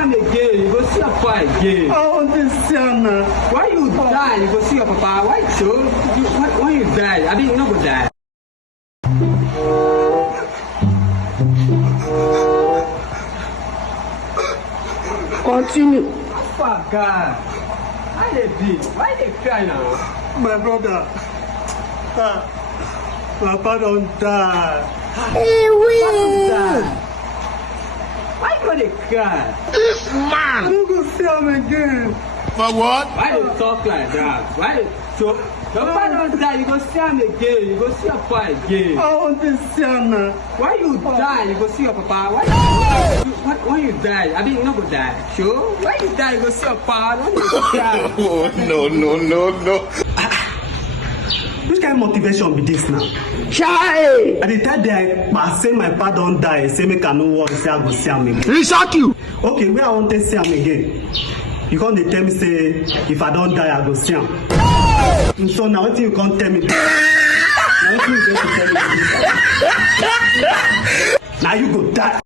am again. You go see your papa again. I want to see am now. Why you die? You go see your papa. Why so? When you die, I mean you no go die. Continue. Fuck God. Why they beat? Why they cry now? My brother. Papa don't die. Why you gonna cry? This man! I don't go see him again. For what? Why you talk like that? Why? So your papa don't die, you go see him again. You go see your papa again. I want to see him now. Why you die? You go see your papa. Why? When you die, I mean you no go die. Sure? Why you die? You go see your papa. When you die. Oh, no. Which kind of motivation be this now? Chai! I dey tell them, I say my papa don't die. Say make I no worry. Say I go see him again. He shock you! Okay, where I want to see him again? You can't tell me say if I don't die, I go see him. So now what you can't tell me? Now what you going to tell me? Now you go die.